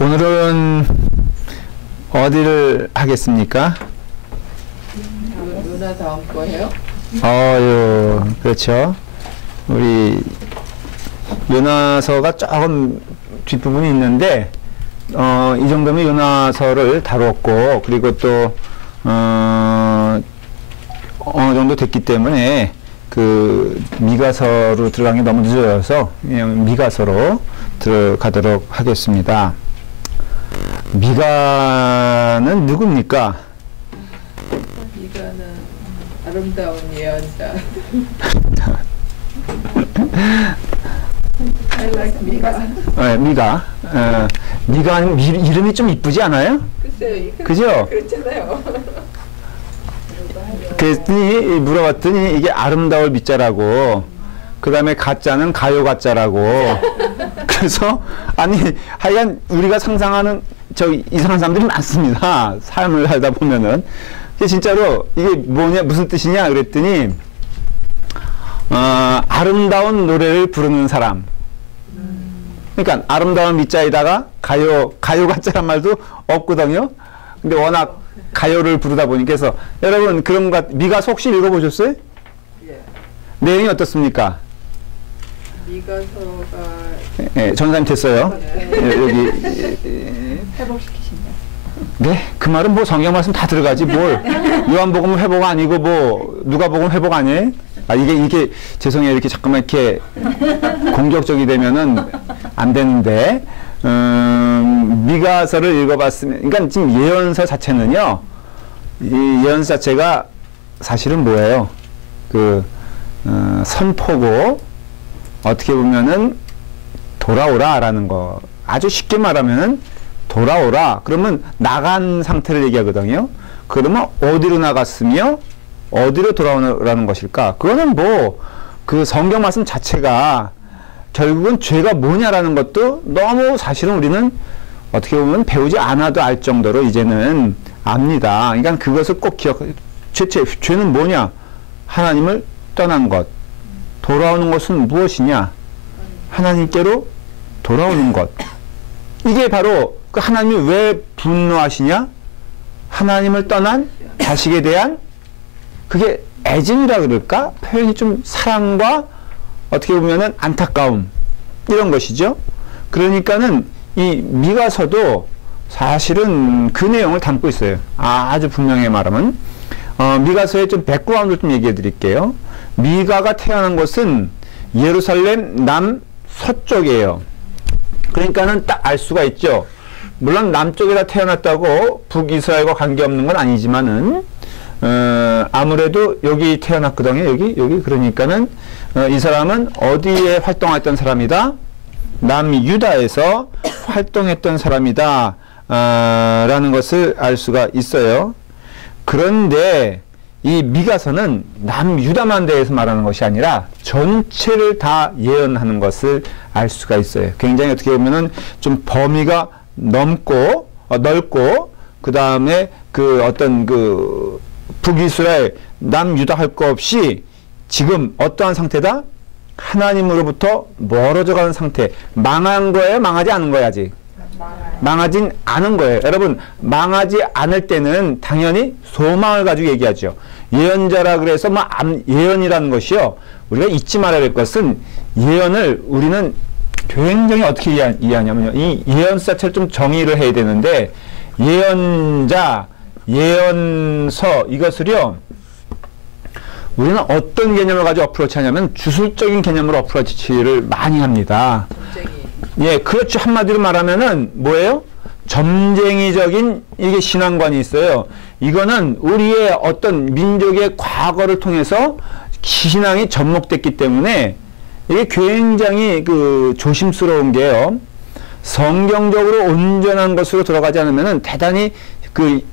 오늘은 어디를 하겠습니까? 누나 다음 거예요? 그렇죠. 우리 요나서가 조금 뒷부분이 있는데, 이 정도면 요나서를 다뤘고, 그리고 또, 어느 정도 됐기 때문에, 미가서로 들어간 게 너무 늦어서, 그냥 미가서로 들어가도록 하겠습니다. 미가는 누굽니까? 미가는 아름다운 예언자. I like 미가. 미가. 미가 이름이 좀 이쁘지 않아요? 글쎄요. 그죠? 그렇잖아요. 그랬더니 물어봤더니 이게 아름다울 미자라고, 그 다음에 가짜는 가요 가짜라고. 그래서 아니 하여간 우리가 상상하는 이상한 사람들이 많습니다. 삶을 살다 보면은. 진짜로 이게 뭐냐, 무슨 뜻이냐 그랬더니 아름다운 노래를 부르는 사람. 그러니까 아름다운 미자에다가 가요 가짜란 말도 없거든요. 근데 워낙 가요를 부르다 보니까. 그래서 여러분 그런 것, 미가서 혹시 읽어보셨어요? 예. 내용이 어떻습니까? 미가서가 예, 전사님 됐어요. 여기 회복시키신다. 네, 그 말은 뭐 성경 말씀 다 들어가지 뭘. 요한복음 회복 아니고 뭐 누가복음 회복 아니에요? 이게 죄송해요. 이렇게 잠깐만 이렇게 공격적이 되면은 안 되는데, 미가서를 읽어봤으면, 그러니까 지금 예언서 자체는요, 이 예언서 자체가 사실은 뭐예요? 선포고, 어떻게 보면은 돌아오라라는 거. 아주 쉽게 말하면은 돌아오라. 그러면 나간 상태를 얘기하거든요. 그러면 어디로 나갔으며 어디로 돌아오라는 것일까? 그거는 성경 말씀 자체가 결국은 죄가 뭐냐라는 것도 너무 사실은 우리는 어떻게 보면 배우지 않아도 알 정도로 이제는 압니다. 그러니까 그것을 꼭 죄는 뭐냐? 하나님을 떠난 것. 돌아오는 것은 무엇이냐? 하나님께로 돌아오는 것. 이게 바로 하나님이 왜 분노하시냐? 하나님을 떠난 자식에 대한, 그게 애증이라 그럴까? 표현이 좀 사랑과 어떻게 보면은 안타까움, 이런 것이죠. 그러니까는 이 미가서도 사실은 그 내용을 담고 있어요. 아주 분명히 말하면. 미가서의 좀 백그라운드를 좀 얘기해 드릴게요. 미가가 태어난 곳은 예루살렘 남서쪽이에요. 그러니까는 딱 알 수가 있죠. 물론 남쪽에다 태어났다고 북이스라엘과 관계없는 건 아니지만은, 아무래도 여기 태어났거든요. 여기. 그러니까는, 이 사람은 어디에 활동했던 사람이다? 남유다에서 활동했던 사람이다. 라는 것을 알 수가 있어요. 그런데 이 미가서는 남유다만 대해서 말하는 것이 아니라 전체를 다 예언하는 것을 알 수가 있어요. 굉장히 어떻게 보면은 좀 범위가 넓고, 그 다음에 북이스라엘, 남유다 할 거 없이 지금 어떠한 상태다? 하나님으로부터 멀어져 가는 상태. 망한 거예요? 망하지 않은 거예요, 아직? 망하진 않은 거예요. 여러분, 망하지 않을 때는 당연히 소망을 가지고 얘기하죠. 예언자라 그래서 예언이라는 것이요, 우리가 잊지 말아야 될 것은, 예언을 우리는 굉장히 어떻게 이해하냐면요, 이 예언 자체를 좀 정의를 해야 되는데, 예언자, 예언서, 이것을요, 우리는 어떤 개념을 가지고 어프로치 하냐면 주술적인 개념으로 어프로치를 많이 합니다. 예, 그렇죠. 한마디로 말하면은 뭐예요? 점쟁이적인 이게 신앙관이 있어요. 이거는 우리의 어떤 민족의 과거를 통해서 신앙이 접목됐기 때문에 이게 굉장히 조심스러운 게요. 성경적으로 온전한 것으로 들어가지 않으면은 대단히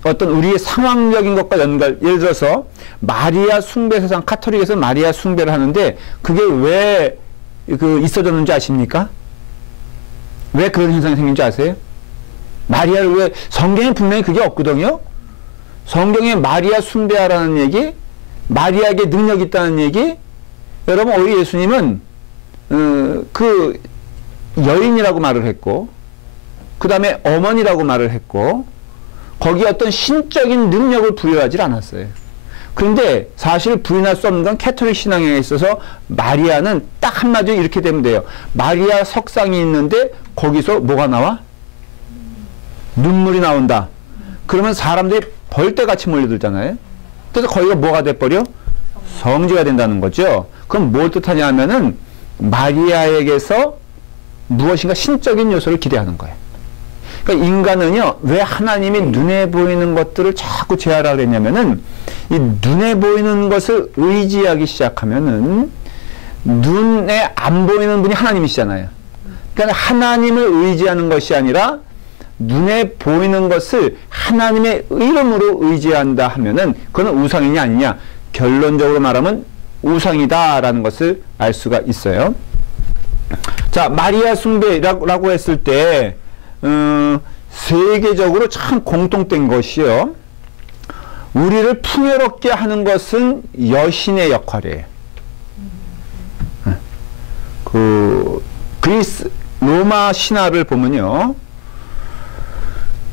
어떤 우리의 상황적인 것과 예를 들어서 마리아 숭배 세상 카톨릭에서 마리아 숭배를 하는데 그게 왜 있어졌는지 아십니까? 왜 그런 현상이 생긴지 아세요? 마리아를 왜, 성경에 분명히 그게 없거든요? 성경에 마리아 숭배하라는 얘기, 마리아에게 능력이 있다는 얘기, 여러분, 우리 예수님은, 여인이라고 말을 했고, 그 다음에 어머니라고 말을 했고, 거기에 어떤 신적인 능력을 부여하지 않았어요. 그런데 사실 부인할 수 없는 건 캐톨릭 신앙에 있어서 마리아는 딱 한마디로 이렇게 되면 돼요. 마리아 석상이 있는데 거기서 뭐가 나와? 눈물이 나온다. 그러면 사람들이 벌떼같이 몰려들잖아요. 그래서 거기가 뭐가 돼버려? 성지가 된다는 거죠. 그럼 뭘 뜻하냐 하면은 마리아에게서 무엇인가 신적인 요소를 기대하는 거예요. 그러니까 인간은요, 왜 하나님이 눈에 보이는 것들을 자꾸 제하라 그랬냐면은, 이 눈에 보이는 것을 의지하기 시작하면은, 눈에 안 보이는 분이 하나님이시잖아요. 그러니까 하나님을 의지하는 것이 아니라, 눈에 보이는 것을 하나님의 이름으로 의지한다 하면은, 그건 우상이냐 아니냐? 결론적으로 말하면 우상이다라는 것을 알 수가 있어요. 자, 마리아 숭배라고 했을 때, 세계적으로 참 공통된 것이요. 우리를 풍요롭게 하는 것은 여신의 역할이에요. 그리스 로마 신화를 보면요,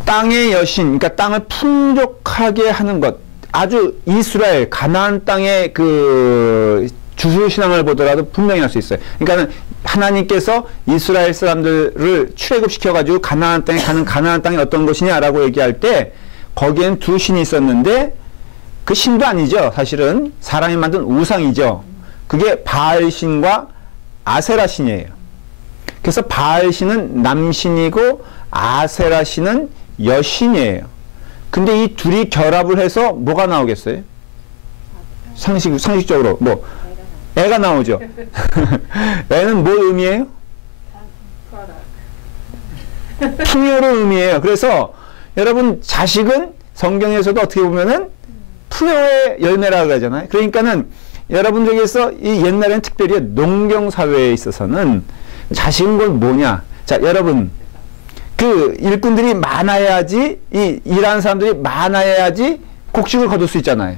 땅의 여신, 그러니까 땅을 풍족하게 하는 것, 아주 이스라엘 가나안 땅의 그 주수 신앙을 보더라도 분명히 알 수 있어요. 그러니까는 하나님께서 이스라엘 사람들을 출애굽시켜 가지고 가나안 땅에 가는 가나안 땅이 어떤 것이냐라고 얘기할 때 거기엔 두 신이 있었는데 그 신도 아니죠. 사실은 사람이 만든 우상이죠. 그게 바알 신과 아세라 신이에요. 그래서 바알 신은 남신이고 아세라 신은 여신이에요. 근데 이 둘이 결합을 해서 뭐가 나오겠어요? 상식적으로 뭐 애가 나오죠. 애는 뭘 의미해요? 풍요를 의미해요. 그래서 여러분 자식은 성경에서도 어떻게 보면은 풍요의 열매라고 하잖아요. 그러니까는 여러분들에게서 이 옛날에는 특별히 농경 사회에 있어서는 자식은 건 뭐냐? 자, 여러분 그 일꾼들이 많아야지, 이 일하는 사람들이 많아야지 곡식을 거둘 수 있잖아요.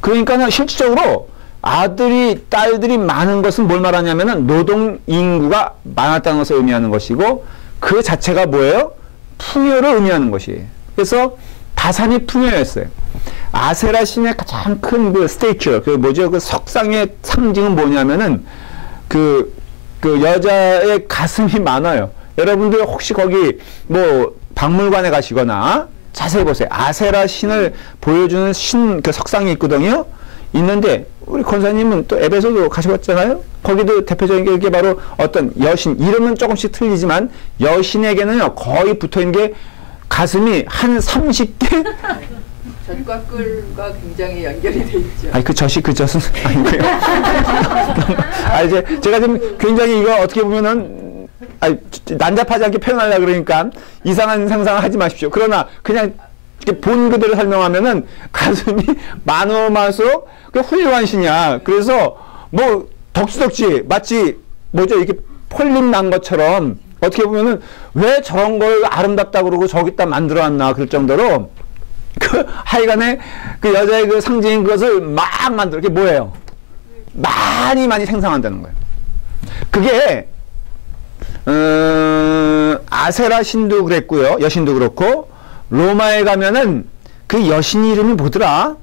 그러니까는 실질적으로 아들이, 딸들이 많은 것은 뭘 말하냐면은 노동 인구가 많았다는 것을 의미하는 것이고, 그 자체가 뭐예요? 풍요를 의미하는 것이에요. 그래서 다산이 풍요였어요. 아세라 신의 가장 큰 그 스테이처, 그 뭐죠? 그 석상의 상징은 뭐냐면은 그 여자의 가슴이 많아요. 여러분들 혹시 거기 뭐 박물관에 가시거나 자세히 보세요. 아세라 신을 보여주는 그 석상이 있거든요. 있는데 우리 권사님은 또 에베소도 가셔봤잖아요. 거기도 대표적인 게 이게 바로 어떤 여신, 이름은 조금씩 틀리지만 여신에게는요 거의 붙어있는 게 가슴이 한 30개 젖과 꿀과 굉장히 연결이 돼 있죠. 아니 그 젖은 아니고요. 아 이제 제가 지금 굉장히 이거 어떻게 보면은 난잡하지 않게 표현하려고 그러니까 이상한 상상을 하지 마십시오. 그러나 그냥 본 그대로 설명하면은 가슴이 많을수록 훌륭한 신이야. 그래서 뭐 덕지덕지 마치 뭐죠, 이렇게 폴림 난 것처럼 어떻게 보면은 왜 저런 걸 아름답다 그러고 저기다 만들어놨나 그럴 정도로 그 하여간에 그 여자의 그 상징인 것을 막 만들어. 그게 뭐예요? 많이 생성한다는 거예요. 그게 아세라 신도 그랬고요, 여신도 그렇고, 로마에 가면은 그 여신 이름이 뭐더라?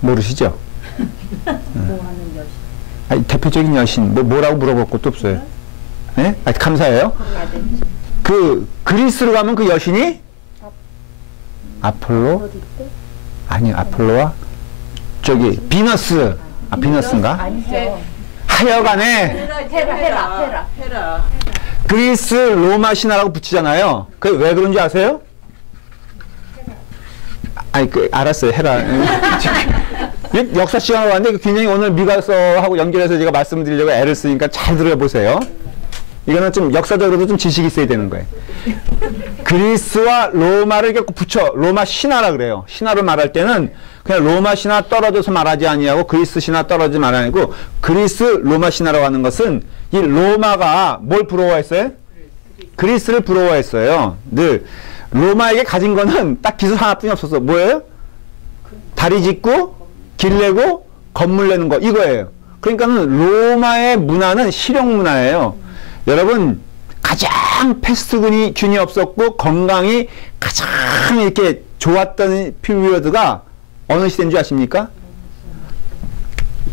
모르시죠? 뭐하는 여신? 아니, 대표적인 여신 뭐라고 물어볼 것도 없어요. 네? 감사해요. 그 그리스로 가면 그 여신이 아폴로? 아니, 아폴로와 저기 비너스. 비너스인가? 아니죠. 하여간에 헤라. 그리스 로마 신화라고 붙이잖아요. 그 왜 그런지 아세요? 아니 알았어요. 헤라. 역사 시간으로 왔는데 굉장히 오늘 미가서하고 연결해서 제가 말씀드리려고 애를 쓰니까 잘 들어보세요. 이거는 좀 역사적으로도 좀 지식이 있어야 되는 거예요. 그리스와 로마를 이렇게 붙여 로마 신화라 그래요. 신화로 말할 때는 그냥 로마 신화 떨어져서 말하지 아니하고 그리스 신화 떨어지지 말아니고 그리스 로마 신화라고 하는 것은 이 로마가 뭘 부러워했어요? 그리스를 부러워했어요. 늘 로마에게 가진 거는 딱 기술 하나뿐이 없었어. 뭐예요? 다리 짓고 길 내고 건물 내는 거, 이거예요. 그러니까는 로마의 문화는 실용 문화예요. 여러분 가장 패스트균이 없었고 건강이 가장 이렇게 좋았던 피리어드가 어느 시대인 줄 아십니까?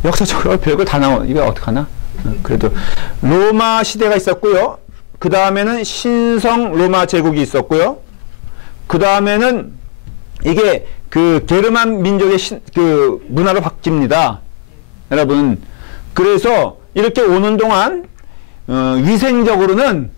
역사적으로 별걸 다 나와. 이거 어떡하나? 그래도 로마 시대가 있었고요. 그 다음에는 신성 로마 제국이 있었고요. 그 다음에는 이게 그 게르만 민족의 그 문화로 바뀝니다. 여러분. 그래서 이렇게 오는 동안 위생적으로는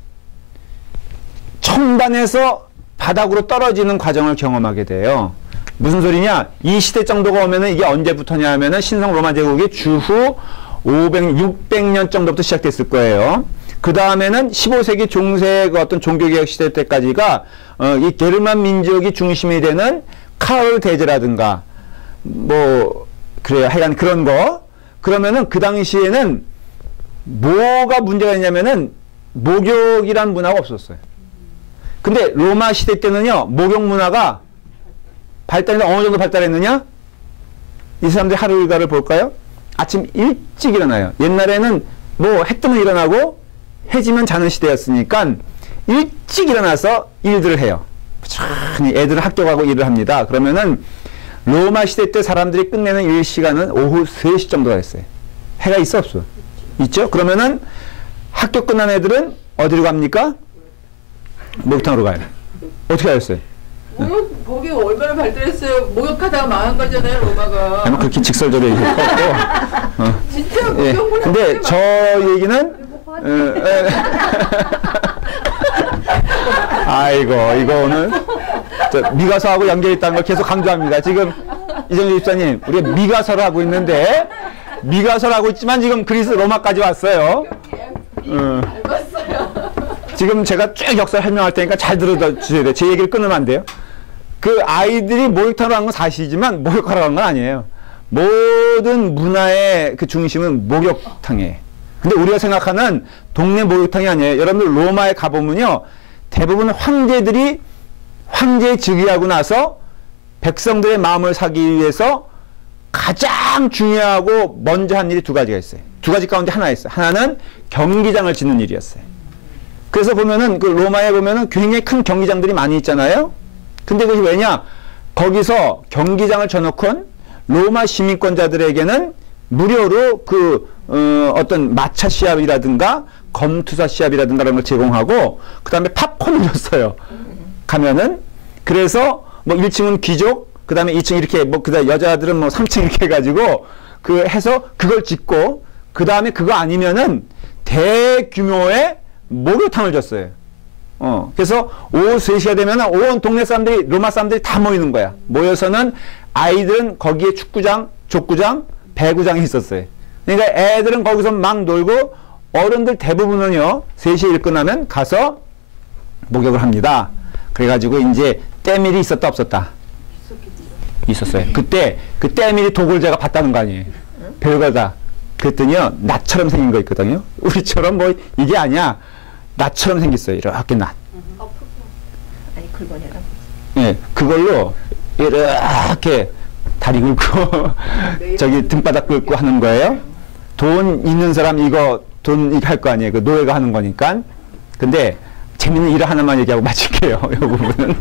첨단에서 바닥으로 떨어지는 과정을 경험하게 돼요. 무슨 소리냐? 이 시대 정도가 오면은 이게 언제부터냐 하면은 신성 로마 제국이 주후 600년 정도부터 시작됐을 거예요. 그 다음에는 15세기 중세 그 어떤 종교개혁 시대 때까지가 이 게르만 민족이 중심이 되는 카올 대제라든가 뭐 그래요. 하여간 그런 거. 그러면은 그 당시에는 뭐가 문제가 있냐면은 목욕이란 문화가 없었어요. 근데 로마 시대 때는요, 목욕 문화가 발달해서 어느 정도 발달했느냐? 이 사람들이 하루 일과를 볼까요? 아침 일찍 일어나요. 옛날에는 뭐 해 뜨면 일어나고 해지면 자는 시대였으니까 일찍 일어나서 일들을 해요. 천천히 애들은 학교 가고 일을 합니다. 그러면은 로마 시대 때 사람들이 끝내는 일 시간은 오후 3시 정도가 됐어요. 해가 있어 없어? 있죠? 그러면은 학교 끝난 애들은 어디로 갑니까? 목욕탕으로 가요. 어떻게 하셨어요? 거기 얼마나 발달했어요. 목욕하다가 망한 거잖아요, 로마가. 아마 그렇게 직설적으로 얘기할 거 없고. 진짜 예. 목욕물. 근데 저 얘기는 아이고 이거 오늘 미가서하고 연결이 있다는 걸 계속 강조합니다. 지금 이정재 집사님 우리가 미가서를 하고 있는데 미가서를 하고 있지만 지금 그리스 로마까지 왔어요. 지금 제가 쭉 역사를 설명할 테니까 잘 들어주셔야 돼요. 제 얘기를 끊으면 안 돼요. 그 아이들이 목욕탕으로 간 건 사실이지만 목욕하러 간 건 아니에요. 모든 문화의 그 중심은 목욕탕이에요. 근데 우리가 생각하는 동네 목욕탕이 아니에요. 여러분들 로마에 가보면요. 대부분 황제들이 황제에 즉위하고 나서 백성들의 마음을 사기 위해서 가장 중요하고 먼저 한 일이 두 가지가 있어요. 두 가지 가운데 하나 있어요. 하나는 경기장을 짓는 일이었어요. 그래서 보면은 그 로마에 보면은 굉장히 큰 경기장들이 많이 있잖아요. 근데 그게 왜냐? 거기서 경기장을 쳐놓고 로마 시민권자들에게는 무료로 그 어떤 마차 시합이라든가 검투사 시합이라든가 이런 걸 제공하고 그 다음에 팝콘을 줬어요. 가면은 그래서 뭐 1층은 귀족 그 다음에 2층 이렇게 뭐 그다음 여자들은 뭐 3층 이렇게 해가지고 그 해서 그걸 짓고 그 다음에 그거 아니면은 대규모의 목욕탕을 줬어요. 그래서 오후 3시가 되면 온 동네 사람들이 로마 사람들이 다 모이는 거야. 모여서는 아이들은 거기에 축구장, 족구장, 배구장이 있었어요. 그러니까 애들은 거기서 막 놀고 어른들 대부분은요 3시에 일 끝나면 가서 목욕을 합니다. 그래가지고 이제 때밀이 있었다 없었다? 있었어요. 그때 그 때밀이 독을 제가 봤다는 거 아니에요. 별거다. 그랬더니요 낫처럼 생긴 거 있거든요. 우리처럼 뭐 이게 아니야. 낫처럼 생겼어요. 이렇게 낫. 아니 긁어내라. 예, 그걸로 이렇게 다리 긁고 저기 등바닥 긁고 하는 거예요. 돈 있는 사람 이거 돈 할 거 아니에요. 그 노예가 하는 거니까. 근데 재밌는 일 하나만 얘기하고 마칠게요. 이 부분은.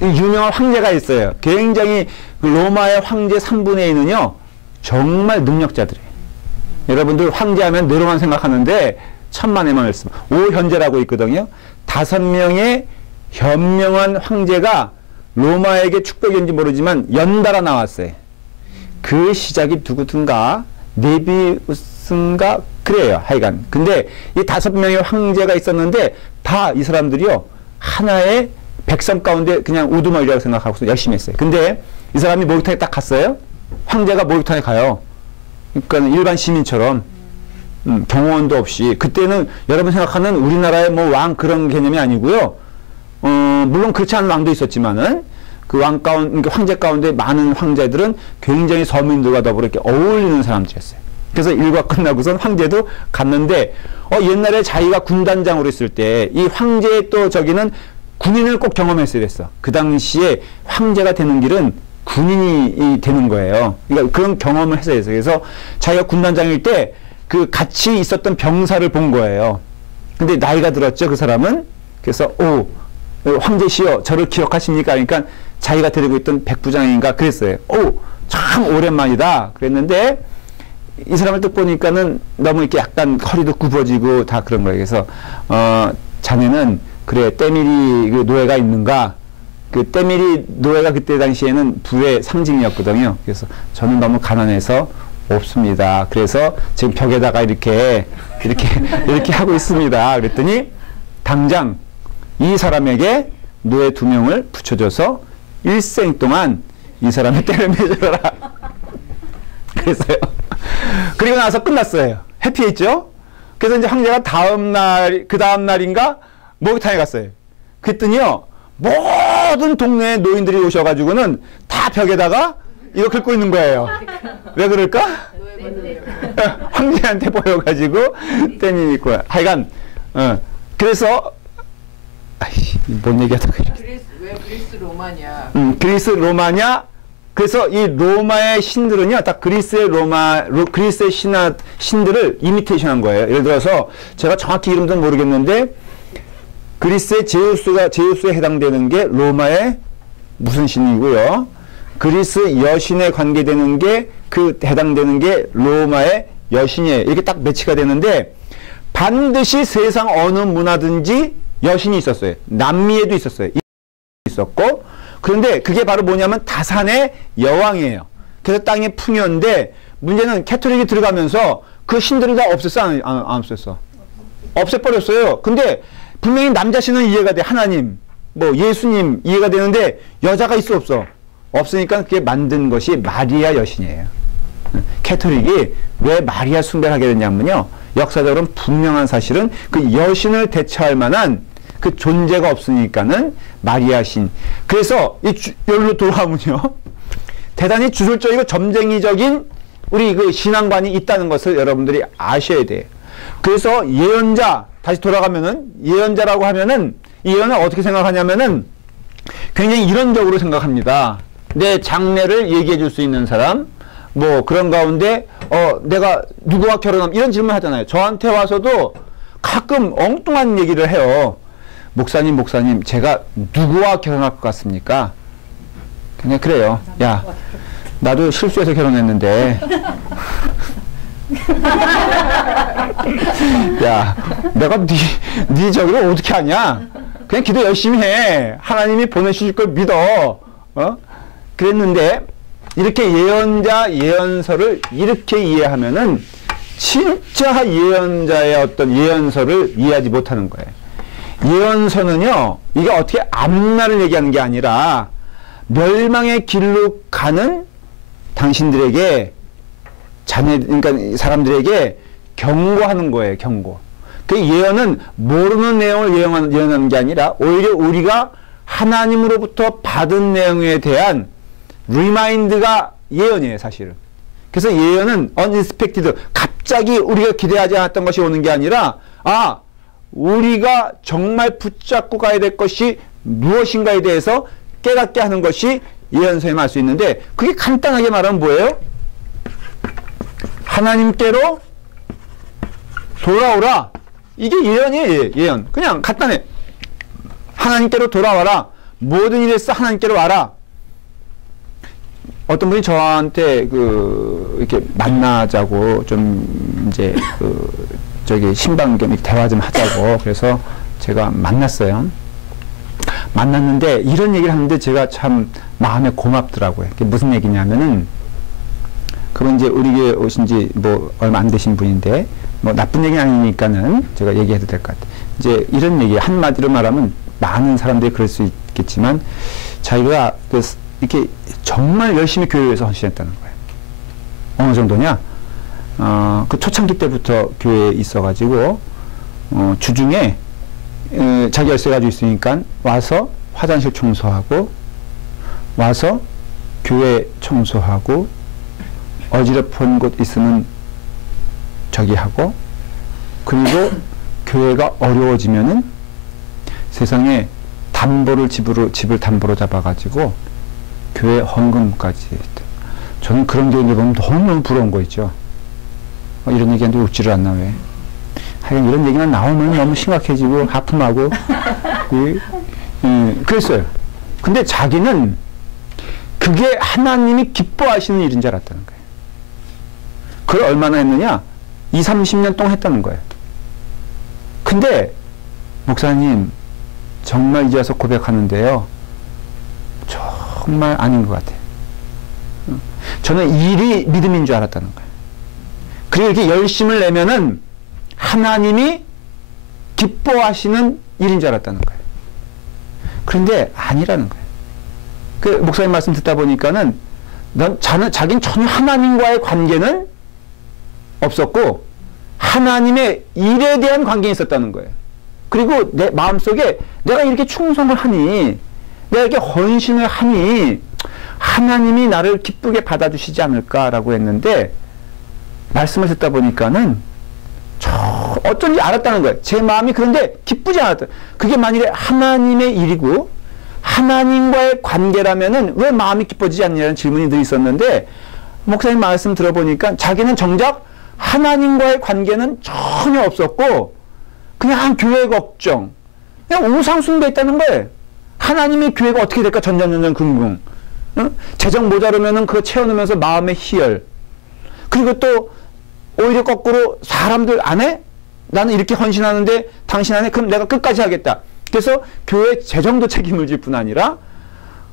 유명한 황제가 있어요. 굉장히 그 로마의 황제 3분의 2는요. 정말 능력자들이에요. 여러분들 황제하면 네로만 생각하는데 천만의 말씀. 오현제라고 있거든요. 5명의 현명한 황제가 로마에게 축복인지 모르지만 연달아 나왔어요. 그 시작이 누구든가 네비우스인가 그래요. 하여간. 근데 이 5명의 황제가 있었는데 다 이 사람들이요. 하나의 백성 가운데 그냥 우두머리라고 생각하고 열심히 했어요. 근데 이 사람이 목욕탕에 딱 갔어요. 황제가 목욕탕에 가요. 그러니까 일반 시민처럼 경호원도 없이. 그때는 여러분 생각하는 우리나라의 뭐 왕 그런 개념이 아니고요. 물론 그렇지 않은 왕도 있었지만은 그 왕 가운데, 그러니까 황제 가운데 많은 황제들은 굉장히 서민들과 더불어 이렇게 어울리는 사람들이었어요. 그래서 일과 끝나고선 황제도 갔는데 옛날에 자기가 군단장으로 있을 때 이 황제의 또 저기는 군인을 꼭 경험했어야 됐어. 그 당시에 황제가 되는 길은 군인이 되는 거예요. 그러니까 그런 경험을 했어야 됐어요. 그래서 자기가 군단장일 때 그 같이 있었던 병사를 본 거예요. 근데 나이가 들었죠, 그 사람은. 그래서 황제시여 저를 기억하십니까? 그러니까 자기가 데리고 있던 백부장인가 그랬어요. 참 오랜만이다 그랬는데 이 사람을 딱 보니까는 너무 이렇게 약간 허리도 굽어지고 다 그런 거예요. 그래서 자네는 그래 때밀이 그 노예가 있는가? 그 때밀이 노예가 그때 당시에는 부의 상징이었거든요. 그래서 저는 너무 가난해서 없습니다. 그래서 지금 벽에다가 이렇게 하고 있습니다. 그랬더니 당장 이 사람에게 노예 2명을 붙여줘서 일생 동안 이 사람의 때를 매줘라. 그랬어요. 그리고 나서 끝났어요. 해피했죠? 그래서 이제 황제가 그 다음 날인가 목욕탕에 갔어요. 그랬더니요, 모든 동네 노인들이 오셔가지고는 다 벽에다가 이거 긁고 있는 거예요. 왜 그럴까? 황제한테 보여가지고 때밀이 있고. 하여간, 그래서, 뭔 얘기하다가 이렇게. 왜 그리스 로마냐? 그리스 로마냐? 그래서 이 로마의 신들은요, 딱 그리스의 그리스의 신들을 이미테이션 한 거예요. 예를 들어서, 제가 정확히 이름도 모르겠는데, 그리스의 제우스에 해당되는 게 로마의 무슨 신이고요. 그리스 여신에 관계되는 게 해당되는 게 로마의 여신이에요. 이렇게 딱 매치가 되는데 반드시 세상 어느 문화든지 여신이 있었어요. 남미에도 있었어요. 있었고 그런데 그게 바로 뭐냐면 다산의 여왕이에요. 그래서 땅의 풍요인데 문제는 캐톨릭이 들어가면서 그 신들을 다 없앴어? 안 없앴어? 없애버렸어요. 근데 분명히 남자 신은 이해가 돼. 하나님, 뭐 예수님 이해가 되는데 여자가 있어 없어? 없으니까 그게 만든 것이 마리아 여신이에요. 캐톨릭이 왜 마리아 숭배를 하게 됐냐면요. 역사적으로는 분명한 사실은 그 여신을 대처할 만한 그 존재가 없으니까는 마리아 신. 그래서 여기로 돌아오면요. 대단히 주술적이고 점쟁이적인 우리 그 신앙관이 있다는 것을 여러분들이 아셔야 돼요. 그래서 예언자, 다시 돌아가면은 예언자라고 하면은 예언을 어떻게 생각하냐면은 굉장히 이론적으로 생각합니다. 내 장래를 얘기해 줄 수 있는 사람, 뭐 그런 가운데 내가 누구와 결혼하면 이런 질문 하잖아요. 저한테 와서도 가끔 엉뚱한 얘기를 해요. 목사님 제가 누구와 결혼할 것 같습니까? 그냥 그래요. 야, 나도 실수해서 결혼했는데 야, 내가 네 저기를 어떻게 하냐? 그냥 기도 열심히 해. 하나님이 보내주실 걸 믿어. 그랬는데 이렇게 예언서를 이렇게 이해하면은 진짜 예언자의 어떤 예언서를 이해하지 못하는 거예요. 예언서는요, 이게 어떻게 앞날을 얘기하는 게 아니라 멸망의 길로 가는 당신들에게 그러니까 사람들에게 경고하는 거예요, 경고. 그 예언은 모르는 내용을 예언하는 게 아니라 오히려 우리가 하나님으로부터 받은 내용에 대한 리마인드가 예언이에요, 사실은. 그래서 예언은 unexpected, 갑자기 우리가 기대하지 않았던 것이 오는 게 아니라 우리가 정말 붙잡고 가야 될 것이 무엇인가에 대해서 깨닫게 하는 것이 예언서에 알 수 있는데 그게 간단하게 말하면 뭐예요? 하나님께로 돌아오라. 이게 예언이에요, 예언. 그냥 간단해. 하나님께로 돌아와라. 모든 일에서 하나님께로 와라. 어떤 분이 저한테 이렇게 만나자고 좀 이제 신방 겸 대화 좀 하자고 그래서 제가 만났어요. 만났는데 이런 얘기를 하는데 제가 참 마음에 고맙더라고요. 그게 무슨 얘기냐면은 그분 이제 우리 교회 오신 지 뭐 얼마 안 되신 분인데 뭐 나쁜 얘기는 아니니까는 제가 얘기해도 될 것 같아요. 이제 이런 얘기 한마디로 말하면 많은 사람들이 그럴 수 있겠지만 자기가 이렇게 정말 열심히 교회에서 헌신했다는 거예요. 어느 정도냐? 그 초창기 때부터 교회에 있어가지고 주중에 자기 열쇠 가지고 있으니까 와서 화장실 청소하고 와서 교회 청소하고 어지럽은 곳 있으면 저기 하고 그리고 교회가 어려워지면은 세상에 집을 담보로 잡아가지고 교회 헌금까지. 저는 그런 게 보면 너무너무 부러운 거 있죠. 이런 얘기하는데 웃지를 않나 왜. 하여간 이런 얘기만 나오면 너무 심각해지고 하품하고 그랬어요. 근데 자기는 그게 하나님이 기뻐하시는 일인 줄 알았다는 거예요. 그걸 얼마나 했느냐? 30년 동안 했다는 거예요. 근데 목사님 정말 이제 와서 고백하는데요. 정말 아닌 것 같아요. 저는 일이 믿음인 줄 알았다는 거예요. 그리고 이렇게 열심을 내면은 하나님이 기뻐하시는 일인 줄 알았다는 거예요. 그런데 아니라는 거예요. 그 목사님 말씀 듣다 보니까는 자기는 전혀 하나님과의 관계는 없었고 하나님의 일에 대한 관계가 있었다는 거예요. 그리고 내 마음속에 내가 이렇게 충성을 하니 내가 이렇게 헌신을 하니 하나님이 나를 기쁘게 받아주시지 않을까라고 했는데 말씀을 듣다 보니까는 어쩐지 알았다는 거예요. 제 마음이 그런데 기쁘지 않았다. 그게 만일에 하나님의 일이고 하나님과의 관계라면은 왜 마음이 기뻐지지 않냐는 질문이 늘 있었는데 목사님 말씀 들어보니까 자기는 정작 하나님과의 관계는 전혀 없었고 그냥 교회 걱정, 그냥 우상 숭배했다는 거예요. 하나님의 교회가 어떻게 될까 전전긍긍. 재정 모자르면은 그거 채워놓으면서 마음의 희열. 그리고 또 오히려 거꾸로 사람들 안 해? 나는 이렇게 헌신하는데 당신 안 해? 그럼 내가 끝까지 하겠다. 그래서 교회 재정도 책임을 질 뿐 아니라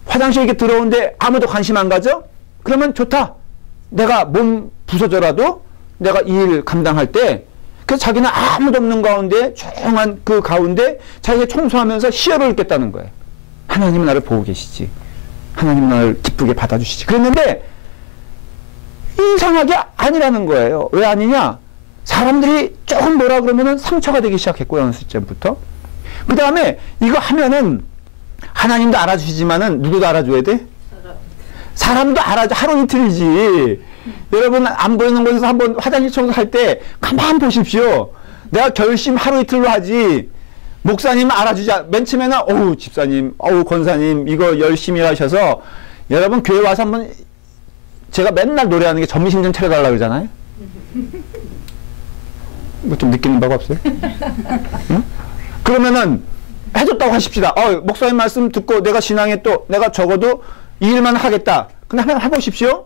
화장실 이렇게 들어오는데 아무도 관심 안 가져? 그러면 좋다. 내가 몸 부서져라도 내가 이 일 감당할 때 그래서 자기는 아무도 없는 가운데 조용한 그 가운데 자기가 청소하면서 희열을 느꼈다는 거예요. 하나님은 나를 보고 계시지. 하나님은 나를 기쁘게 받아주시지. 그랬는데 이상하게 아니라는 거예요. 왜 아니냐? 사람들이 조금 뭐라 그러면은 상처가 되기 시작했고 어느 시점부터. 그 다음에 이거 하면은 하나님도 알아주시지만은 누구도 알아줘야 돼? 사람도 알아줘. 하루 이틀이지. 여러분 안 보이는 곳에서 한번 화장실 청소할 때 가만 보십시오. 내가 결심 하루 이틀로 하지. 목사님은 알아주지. 맨 처음에는 어우 집사님, 어우 권사님 이거 열심히 하셔서 여러분 교회 와서 한번 제가 맨날 노래하는 게 점심 좀 차려달라 그러잖아요. 뭐 좀 느끼는 바가 없어요? 응? 그러면은 해줬다고 하십시다. 목사님 말씀 듣고 내가 신앙에 또 내가 적어도 이 일만 하겠다. 근데 한번 해보십시오.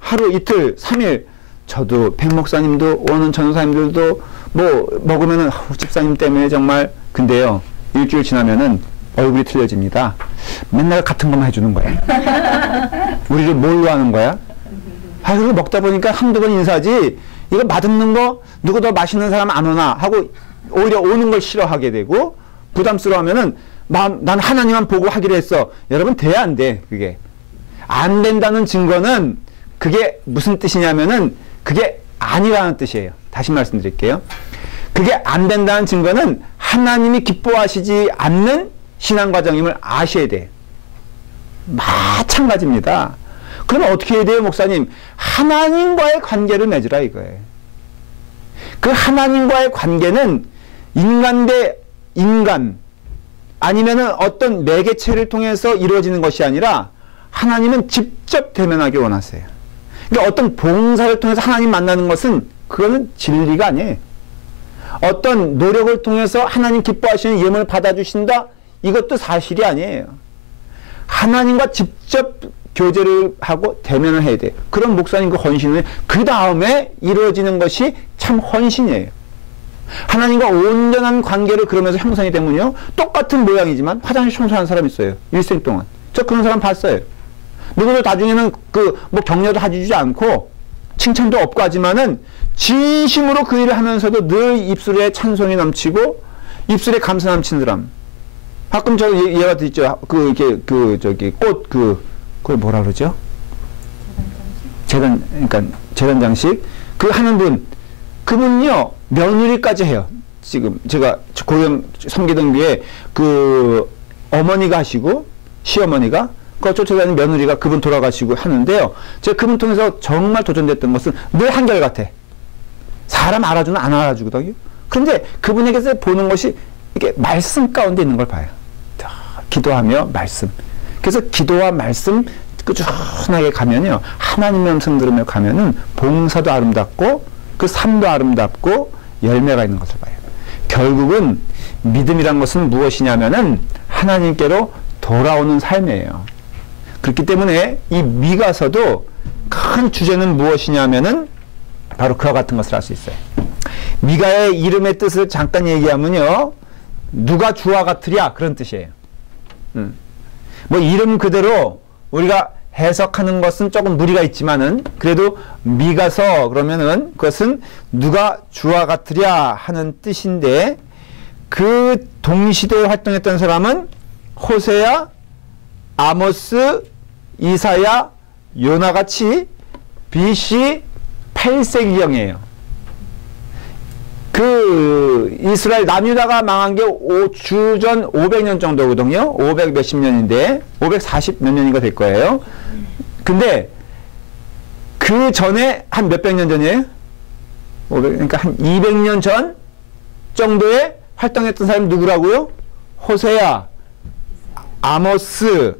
하루 이틀 3일 저도 백 목사님도 오는 전도사님들도 뭐 먹으면은 집사님 때문에 정말 근데요 일주일 지나면은 얼굴이 틀려집니다. 맨날 같은 것만 해주는 거야. 우리를 뭘로 하는 거야? 그리고 먹다 보니까 한두 번 인사지 이거 맛없는 거 누구 더 맛있는 사람 안 오나 하고 오히려 오는 걸 싫어하게 되고 부담스러워하면은 난 하나님만 보고 하기로 했어. 여러분 돼야 안 돼. 그게 안 된다는 증거는 그게 무슨 뜻이냐면은 그게 아니라는 뜻이에요. 다시 말씀드릴게요. 그게 안 된다는 증거는 하나님이 기뻐하시지 않는 신앙과정임을 아셔야 돼요. 마찬가지입니다. 그러면 어떻게 해야 돼요, 목사님? 하나님과의 관계를 맺으라 이거예요. 그 하나님과의 관계는 인간 대 인간 아니면은 어떤 매개체를 통해서 이루어지는 것이 아니라 하나님은 직접 대면하기 원하세요. 그러니까 어떤 봉사를 통해서 하나님 만나는 것은 그거는 진리가 아니에요. 어떤 노력을 통해서 하나님 기뻐하시는 예물을 받아주신다? 이것도 사실이 아니에요. 하나님과 직접 교제를 하고 대면을 해야 돼요. 그런 목사님 그 헌신은 그 다음에 이루어지는 것이 참 헌신이에요. 하나님과 온전한 관계를 그러면서 형성이 되면요. 똑같은 모양이지만 화장실 청소하는 사람 있어요. 일생 동안. 저 그런 사람 봤어요. 누구도 나중에는 뭐 격려도 해주지 않고 칭찬도 없고 하지만은 진심으로 그 일을 하면서도 늘 입술에 찬송이 넘치고 입술에 감사 넘치는 사람. 가끔 저 얘가 있죠. 그걸 뭐라 그러죠? 그러니까 재단 장식. 그 하는 분, 그분요 며느리까지 해요. 지금 제가 고령 섬기던 교회 그 어머니가 하시고 시어머니가 그 쫓아다니는 며느리가 그분 돌아가시고 하는데요. 제가 그분 통해서 정말 도전됐던 것은 늘 한결같아. 사람 알아주는 안 알아주거든요. 그런데 그분에게서 보는 것이 이게 말씀 가운데 있는 걸 봐요. 기도하며 말씀. 그래서 기도와 말씀 꾸준하게 가면요. 하나님의 음성 들으며 가면은 봉사도 아름답고 그 삶도 아름답고 열매가 있는 것을 봐요. 결국은 믿음이란 것은 무엇이냐면은 하나님께로 돌아오는 삶이에요. 그렇기 때문에 이 미가서도 큰 주제는 무엇이냐면은 바로 그와 같은 것을 알 수 있어요. 미가의 이름의 뜻을 잠깐 얘기하면요, 누가 주와 같으랴 그런 뜻이에요. 뭐 이름 그대로 우리가 해석하는 것은 조금 무리가 있지만은 그래도 미가서 그러면은 그것은 누가 주와 같으랴 하는 뜻인데, 그 동시대에 활동했던 사람은 호세야, 아모스, 이사야, 요나같이 BC 8세기경이에요. 그 이스라엘 남유다가 망한 게 주전 500년 정도거든요. 500 몇십 년인데 540 몇 년인가 될 거예요. 근데 그 전에 한 몇백 년 전이에요? 500, 그러니까 한 200년 전 정도에 활동했던 사람이 누구라고요? 호세야, 아모스,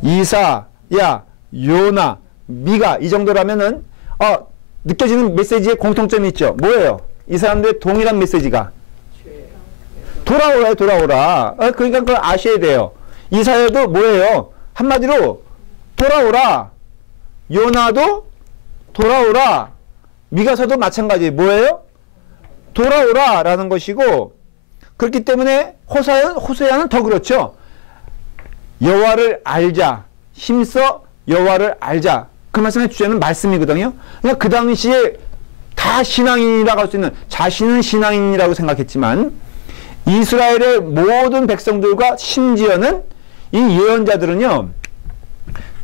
이사야, 요나, 미가, 이 정도라면은 느껴지는 메시지에 공통점이 있죠. 뭐예요? 이 사람들의 동일한 메시지가 돌아오라, 돌아오라. 그러니까 그걸 아셔야 돼요. 이사야도 뭐예요? 한마디로 돌아오라. 요나도 돌아오라. 미가서도 마찬가지. 뭐예요? 돌아오라 라는 것이고, 그렇기 때문에 호세아는 더 그렇죠. 여호와를 알자. 힘써 여호와를 알자. 그 말씀의 주제는 말씀이거든요. 그러니까 그 당시에 다 신앙인이라고 할 수 있는, 자신은 신앙인이라고 생각했지만 이스라엘의 모든 백성들과 심지어는 이 예언자들은요,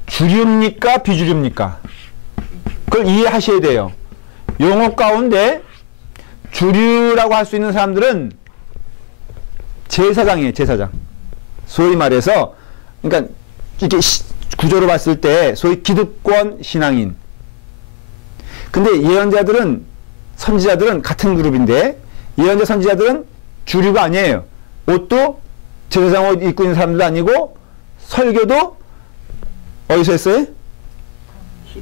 주류입니까 비주류입니까? 그걸 이해하셔야 돼요. 용어 가운데 주류라고 할 수 있는 사람들은 제사장이에요. 제사장. 소위 말해서, 그러니까 이렇게 구조로 봤을 때 소위 기득권 신앙인. 근데 예언자들은, 선지자들은 같은 그룹인데, 예언자 선지자들은 주류가 아니에요. 옷도 제사장 옷 입고 있는 사람들도 아니고, 설교도 어디서 했어요?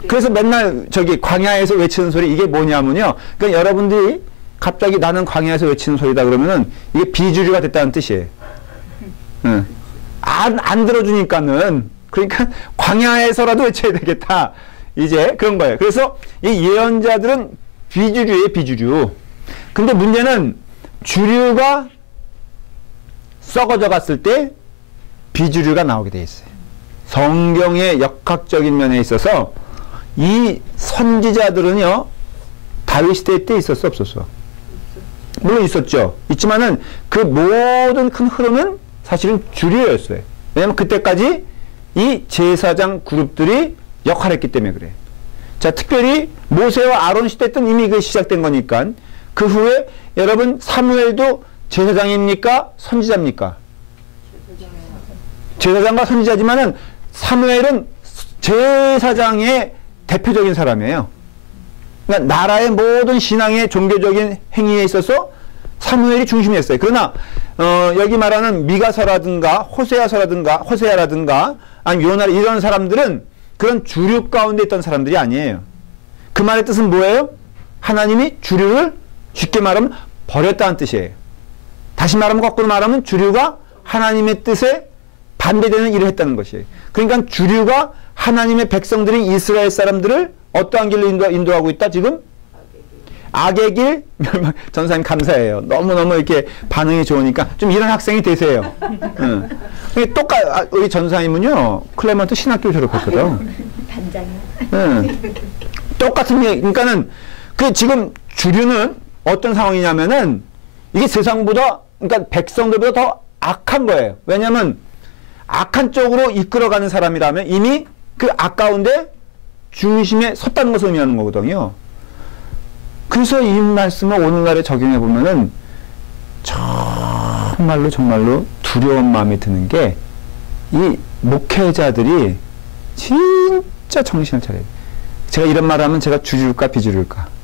그래서 맨날 저기 광야에서 외치는 소리, 이게 뭐냐면요, 그러니까 여러분들이 갑자기 나는 광야에서 외치는 소리다 그러면은 이게 비주류가 됐다는 뜻이에요. 안 들어주니까는, 그러니까 광야에서라도 외쳐야 되겠다, 이제 그런 거예요. 그래서 이 예언자들은 비주류예요, 비주류. 근데 문제는 주류가 썩어져 갔을 때 비주류가 나오게 돼 있어요. 성경의 역학적인 면에 있어서 이 선지자들은요, 다윗 시대 때 있었어, 없었어? 물론 있었죠. 있지만은 그 모든 큰 흐름은 사실은 주류였어요. 왜냐면 그때까지 이 제사장 그룹들이 역할했기 때문에 그래. 자, 특별히 모세와 아론 시대 때는 이미 그 시작된 거니까. 그 후에 여러분 사무엘도 제사장입니까? 선지자입니까? 제사장과 선지자지만은 사무엘은 제사장의 대표적인 사람이에요. 그러니까 나라의 모든 신앙의 종교적인 행위에 있어서 사무엘이 중심이었어요. 그러나 여기 말하는 미가서라든가 호세아라든가 아니면 요나, 이런 사람들은 그런 주류 가운데 있던 사람들이 아니에요. 그 말의 뜻은 뭐예요? 하나님이 주류를 쉽게 말하면 버렸다는 뜻이에요. 다시 말하면, 거꾸로 말하면 주류가 하나님의 뜻에 반대되는 일을 했다는 것이에요. 그러니까 주류가 하나님의 백성들인 이스라엘 사람들을 어떠한 길로 인도하고 있다 지금? 악의 길 멸망. 전사님 감사해요. 너무너무 이렇게 반응이 좋으니까 좀 이런 학생이 되세요. 우리 전사님은요, 클레먼트 신학교 졸업했거든. 반장이요. 똑같은 얘기. 그러니까는 그 지금 주류는 어떤 상황이냐면은 이게 세상보다, 그러니까 백성들보다 더 악한 거예요. 왜냐면 악한 쪽으로 이끌어가는 사람이라면 이미 그 악 가운데 중심에 섰다는 것을 의미하는 거거든요. 그래서 이 말씀을 오늘날에 적용해 보면은 정말로 두려운 마음이 드는 게, 이 목회자들이 진짜 정신을 차려야 돼요. 제가 이런 말 하면 제가 주류일까 비주류일까?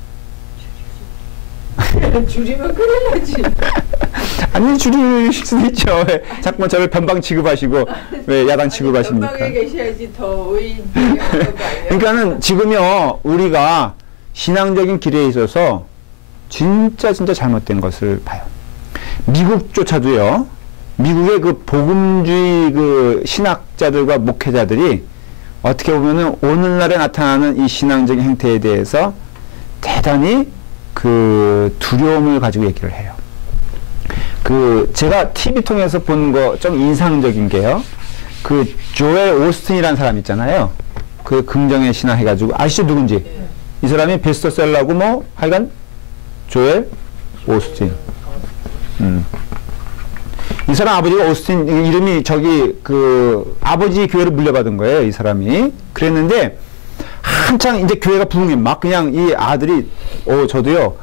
줄이면 큰일 나지. 아니, 주류일 수도 있죠. 왜 자꾸만 저를 변방 취급하시고 왜 야당 취급하십니까? 변방에 계셔야지 더 의인. 그러니까는 지금요, 우리가 신앙적인 길에 있어서 진짜 잘못된 것을 봐요. 미국조차도요. 미국의 그 복음주의 그 신학자들과 목회자들이 어떻게 보면은 오늘날에 나타나는 이 신앙적인 행태에 대해서 대단히 그 두려움을 가지고 얘기를 해요. 그 제가 TV 통해서 본 거 좀 인상적인 게요. 그 조엘 오스틴이라는 사람 있잖아요. 그 긍정의 신앙 해가지고 아시죠 누군지? 이 사람이 베스트셀러고 뭐 하여간 조엘 오스틴. 이 사람 아버지가 오스틴 이름이 저기 그 아버지 교회를 물려받은 거예요. 이 사람이 그랬는데 한창 이제 교회가 부흥해 막 그냥 이 아들이 저도요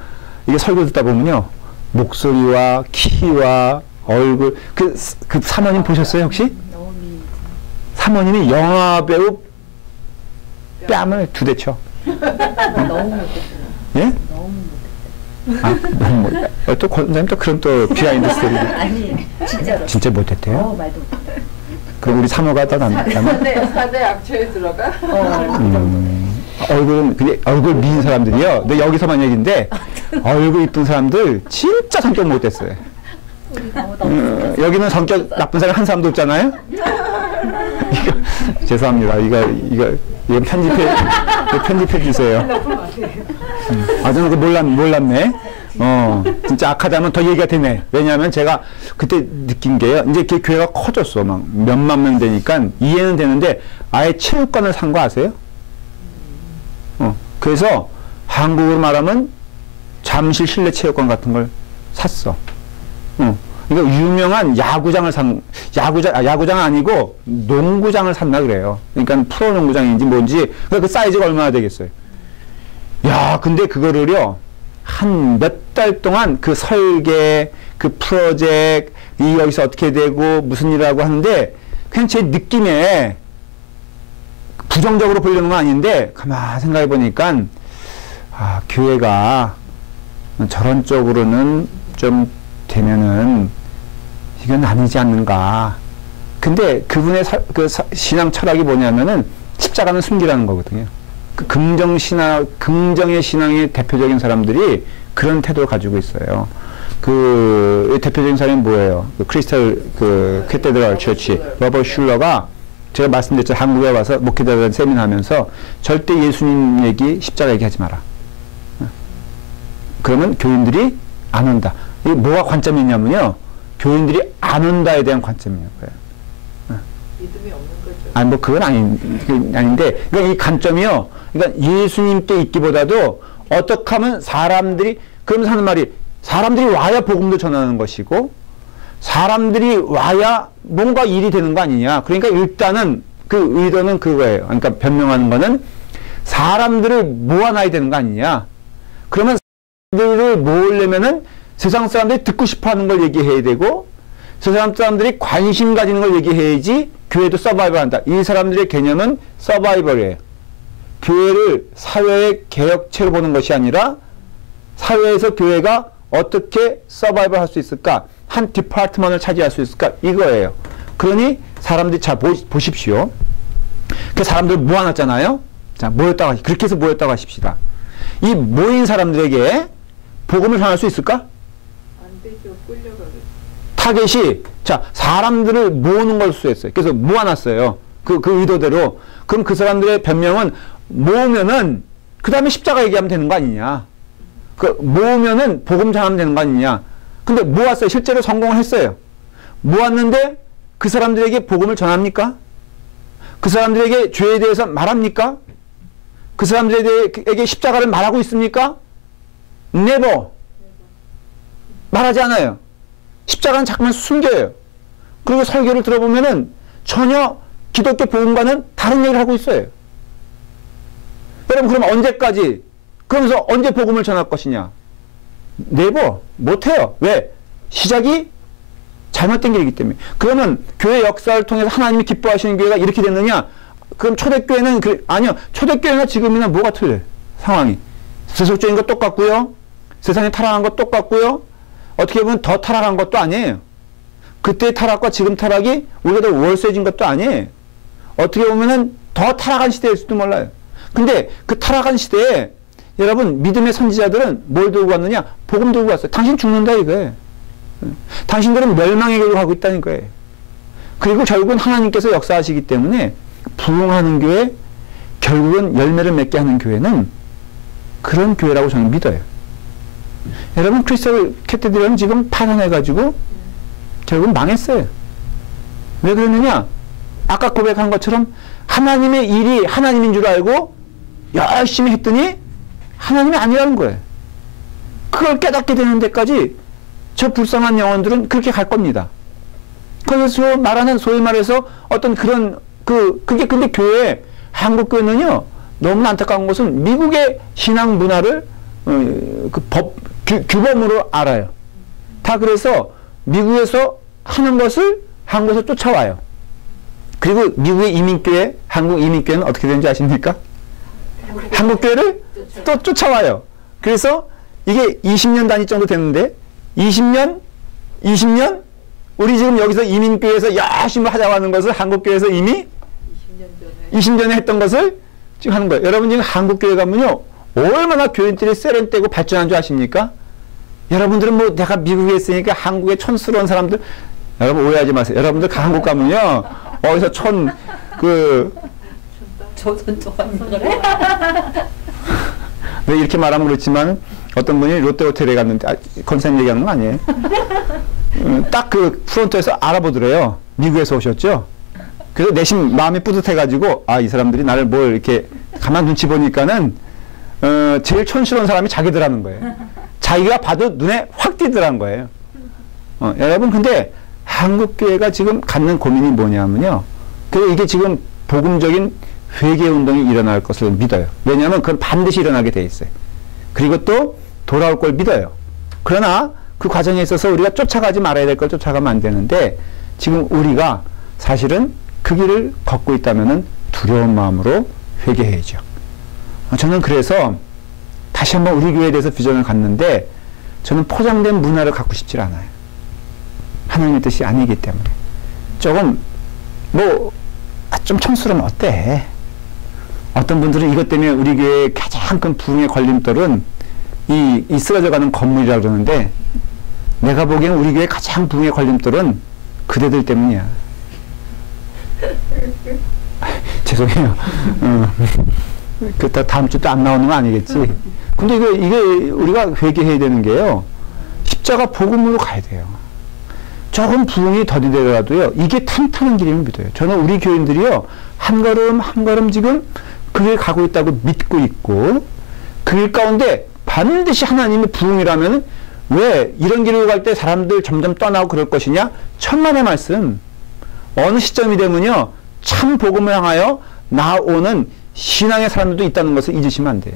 이게 설교 듣다 보면요 목소리와 키와 얼굴 그 사모님 보셨어요 혹시? 사모님이 영화 배우 뺨을 2대 쳐. 너무 못했어요. 예? 너무 못했어요. 또 권사님 또 그런 또 비하인드 스토리. 아니 진짜로. 진짜 못했대요? 말도 못해. 그럼 우리 사모가 더 낫나? 사대 약초에 들어가? 얼굴은 근데 얼굴 미인 사람들이요. 근데 여기서만 얘기인데 얼굴 이쁜 사람들 진짜 성격 못됐어요. 여기는 성격 나쁜 사람 한 사람도 없잖아요. 죄송합니다. 이거 편집해 주세요. 저는 그 몰랐네. 진짜 악하다면 더 얘기가 되네. 왜냐하면 제가 그때 느낀 게요. 이제 그 교회가 커졌어. 막 몇만 명 되니까 이해는 되는데 아예 체육관을 산 거 아세요? 그래서 한국으로 말하면 잠실 실내 체육관 같은 걸 샀어. 이거 유명한 야구장은 아니고 농구장을 샀나 그래요. 그러니까 프로농구장인지 뭔지 그 사이즈가 얼마나 되겠어요. 야, 근데 그거를요 한 몇 달 동안 그 설계, 그 프로젝트 이 여기서 어떻게 되고 무슨 일을 하고 하는데 그냥 제 느낌에 부정적으로 보려는 건 아닌데 가만 생각해 보니까 교회가 저런 쪽으로는 좀 되면은 이건 아니지 않는가. 근데 그분의 신앙 철학이 뭐냐면은 십자가는 숨기라는 거거든요. 그 긍정의 신앙의 대표적인 사람들이 그런 태도를 가지고 있어요. 그 대표적인 사람이 뭐예요? 그 크리스탈 캐테드럴 처치 로버트 슐러가 제가 말씀드렸죠. 한국에 와서 목회자들 세미나 하면서 절대 예수님 얘기, 십자가 얘기하지 마라. 그러면 교인들이 안 온다. 이게 뭐가 관점이 있냐면요. 교인들이 안 온다에 대한 관점이에요. 믿음이 없는 거죠. 아니, 뭐, 그건 아닌데, 그러니까 이 관점이요. 그러니까 예수님께 있기보다도 어떻게 하면 사람들이, 그러면서 하는 말이 사람들이 와야 복음도 전하는 것이고, 사람들이 와야 뭔가 일이 되는 거 아니냐. 그러니까 일단은 그 의도는 그거예요. 그러니까 변명하는 거는 사람들을 모아놔야 되는 거 아니냐. 그러면 사람들을 모으려면은 세상 사람들이 듣고 싶어 하는 걸 얘기해야 되고, 세상 사람들이 관심 가지는 걸 얘기해야지 교회도 서바이벌 한다. 이 사람들의 개념은 서바이벌이에요. 교회를 사회의 개혁체로 보는 것이 아니라 사회에서 교회가 어떻게 서바이벌 할 수 있을까? 한 디파트먼을 차지할 수 있을까? 이거예요. 그러니 사람들이 자 보십시오. 그 사람들 모아놨잖아요. 자, 그렇게 해서 모였다고 하십시다. 이 모인 사람들에게 복음을 전할 수 있을까? 안 되죠. 끌려가겠죠. 타겟이 자 사람들을 모으는 걸 수했어요. 그래서 모아놨어요. 그 의도대로. 그럼 그 사람들의 변명은 모으면은 그 다음에 십자가 얘기하면 되는 거 아니냐. 그 모으면은 복음 전하면 되는 거 아니냐. 근데 모았어요. 실제로 성공을 했어요. 모았는데 그 사람들에게 복음을 전합니까? 그 사람들에게 죄에 대해서 말합니까? 그 사람들에게 십자가를 말하고 있습니까? Never. 말하지 않아요. 십자가는 자꾸만 숨겨요. 그리고 설교를 들어보면은 전혀 기독교 복음과는 다른 얘기를 하고 있어요. 여러분 그럼 언제까지 그러면서 언제 복음을 전할 것이냐? Never. 못해요. 왜? 시작이 잘못된 길이기 때문에. 그러면 교회 역사를 통해서 하나님이 기뻐하시는 교회가 이렇게 됐느냐? 그럼 초대교회는 아니요. 초대교회나 지금이나 뭐가 틀려요? 상황이. 세속적인 것 똑같고요. 세상에 타락한 것 똑같고요. 어떻게 보면 더 타락한 것도 아니에요. 그때의 타락과 지금 타락이 우리가 더 월세진 것도 아니에요. 어떻게 보면은 더 타락한 시대일 수도 몰라요. 근데 그 타락한 시대에 여러분 믿음의 선지자들은 뭘 들고 왔느냐? 복음 들고 왔어요. 당신 죽는다 이거예요. 당신들은 멸망의 길로 가고 있다는 거예요. 그리고 결국은 하나님께서 역사하시기 때문에 부흥하는 교회, 결국은 열매를 맺게 하는 교회는 그런 교회라고 저는 믿어요. 여러분 크리스탈 캐테드럴은 지금 파산해가지고 결국은 망했어요. 왜 그러느냐? 아까 고백한 것처럼 하나님의 일이 하나님인 줄 알고 열심히 했더니 하나님이 아니라는 거예요. 그걸 깨닫게 되는 데까지 저 불쌍한 영혼들은 그렇게 갈 겁니다. 그래서 말하는 소위 말해서 어떤 그런 그게 근데 교회 한국 교회는요 너무 안타까운 것은 미국의 신앙 문화를 규범으로 알아요. 다 그래서 미국에서 하는 것을 한국에서 쫓아와요. 그리고 미국의 이민교회, 한국 이민교회는 어떻게 되는지 아십니까? 한국 교회를 또 쫓아와요. 그래서 이게 20년 단위 정도 됐는데 20년 우리 지금 여기서 이민교회에서 열심히 하자고 하는 것을 한국교회에서 이미 20년 전에 했던 것을 지금 하는 거예요. 여러분 지금 한국교회 가면요 얼마나 교인들이 세련되고 발전한 줄 아십니까? 여러분들은 뭐 내가 미국에 있으니까 한국의 촌스러운 사람들 여러분 오해하지 마세요. 여러분들 한국 가면요 어디서 조선 그래? 네, 이렇게 말하면 그렇지만 어떤 분이 롯데호텔에 갔는데 건사님 얘기하는 거 아니에요? 딱 그 프론트에서 알아보더래요. 미국에서 오셨죠? 그래서 내심 마음이 뿌듯해가지고 이 사람들이 나를 뭘 이렇게 가만 눈치 보니까는 제일 촌스러운 사람이 자기들하는 거예요. 자기가 봐도 눈에 확 띄더라는 거예요. 여러분 근데 한국교회가 지금 갖는 고민이 뭐냐면요. 이게 지금 복음적인 회개 운동이 일어날 것을 믿어요. 왜냐하면 그건 반드시 일어나게 돼 있어요. 그리고 또 돌아올 걸 믿어요. 그러나 그 과정에 있어서 우리가 쫓아가지 말아야 될 걸 쫓아가면 안 되는데 지금 우리가 사실은 그 길을 걷고 있다면 두려운 마음으로 회개해야죠. 저는 그래서 다시 한번 우리 교회에 대해서 비전을 갖는데 저는 포장된 문화를 갖고 싶지 않아요. 하나님의 뜻이 아니기 때문에. 조금 좀 청스러우면 어때? 어떤 분들은 이것 때문에 우리 교회의 가장 큰 부흥의 걸림돌은 이 쓰러져가는 건물이라고 그러는데 내가 보기엔 우리 교회의 가장 부흥의 걸림돌은 그대들 때문이야. 죄송해요. 다음 주 또 안 나오는 거 아니겠지? 근데 이게 우리가 회개해야 되는 게요. 십자가 복음으로 가야 돼요. 조금 부흥이 더디더라도요. 이게 탄탄한 길임을 믿어요. 저는 우리 교인들이요. 한 걸음 한 걸음 지금 그 길 가고 있다고 믿고 있고 그 길 가운데 반드시 하나님의 부흥이라면 왜 이런 길을 갈 때 사람들 점점 떠나고 그럴 것이냐? 천만의 말씀. 어느 시점이 되면요. 참 복음을 향하여 나오는 신앙의 사람들도 있다는 것을 잊으시면 안 돼요.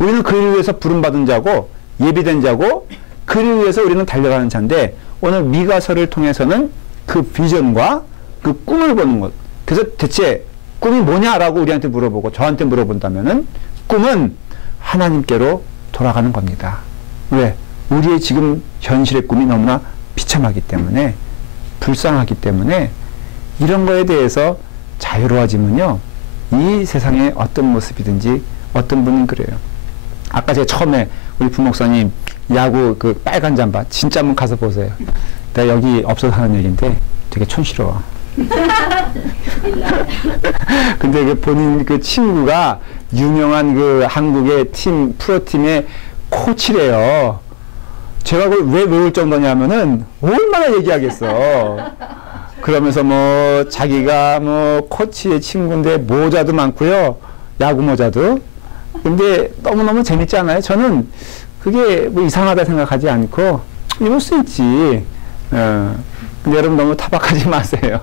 우리는 그를 위해서 부름받은 자고 예비된 자고 그를 위해서 우리는 달려가는 자인데 오늘 미가서를 통해서는 그 비전과 그 꿈을 보는 것. 그래서 대체 꿈이 뭐냐라고 우리한테 물어보고 저한테 물어본다면은 꿈은 하나님께로 돌아가는 겁니다. 왜? 우리의 지금 현실의 꿈이 너무나 비참하기 때문에 불쌍하기 때문에 이런 거에 대해서 자유로워지면요. 이 세상의 어떤 모습이든지 어떤 분은 그래요. 아까 제가 처음에 우리 부목사님 야구 그 빨간 잠바 진짜 한번 가서 보세요. 내가 여기 없어서 하는 얘기인데 되게 촌스러워. 근데 그 본인 그 친구가 유명한 그 한국의 프로팀의 코치래요. 제가 그걸 왜 외울 정도냐면은 얼마나 얘기하겠어. 그러면서 뭐 자기가 뭐 코치의 친구인데 모자도 많고요. 야구 모자도. 근데 너무너무 재밌지 않아요? 저는 그게 뭐 이상하다 생각하지 않고 입을 수 있지. 근데 여러분 너무 타박하지 마세요.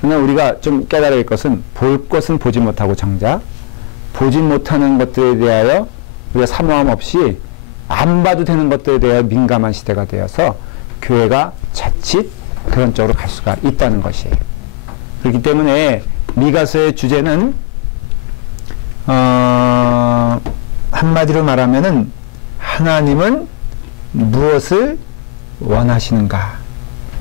그러나 우리가 좀 깨달아야 할 것은 볼 것은 보지 못하고 정작 보지 못하는 것들에 대하여 우리가 사모함 없이 안 봐도 되는 것들에 대하여 민감한 시대가 되어서 교회가 자칫 그런 쪽으로 갈 수가 있다는 것이에요. 그렇기 때문에 미가서의 주제는 한마디로 말하면은 하나님은 무엇을 원하시는가?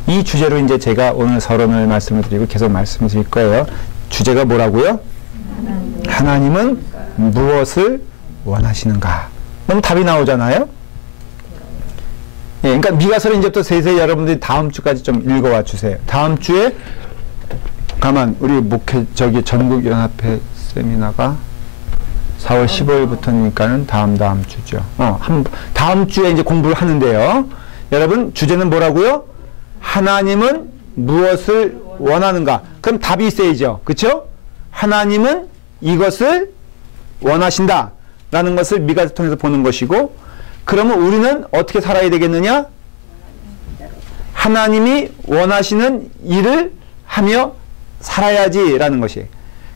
이 주제로 이제 제가 오늘 서론을 말씀을 드리고 계속 말씀을 드릴 거예요. 주제가 뭐라고요? 하나님은 무엇을 원하시는가? 그럼 답이 나오잖아요. 예, 그러니까 미가서를 이제부터 세세히 여러분들이 다음 주까지 좀 읽어와 주세요. 다음 주에 가만 우리 저기 전국연합회 세미나가 4월 15일부터니까는 다음 주죠. 다음 주에 이제 공부를 하는데요. 여러분 주제는 뭐라고요? 하나님은 무엇을 원하는가? 그럼 답이 있어야죠. 그렇죠? 하나님은 이것을 원하신다 라는 것을 미가서 통해서 보는 것이고, 그러면 우리는 어떻게 살아야 되겠느냐? 하나님이 원하시는 일을 하며 살아야지 라는 것이.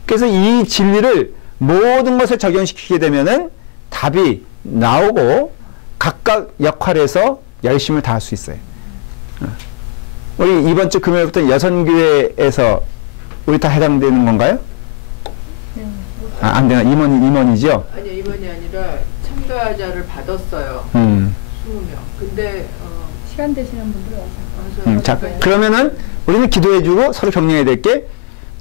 그래서 이 진리를 모든 것에 적용시키게 되면은 답이 나오고 각각 역할에서 열심을 다할 수 있어요. 우리 이번 주 금요일부터 여선교회에서 우리 다 해당되는 건가요? 안 되나? 임원이죠? 아니요, 임원이 아니라 참가자를 받았어요. 20명. 근데 시간 되시는 분들 와서. 자, 그러면은 우리는 기도해주고 서로 격려해야 될 게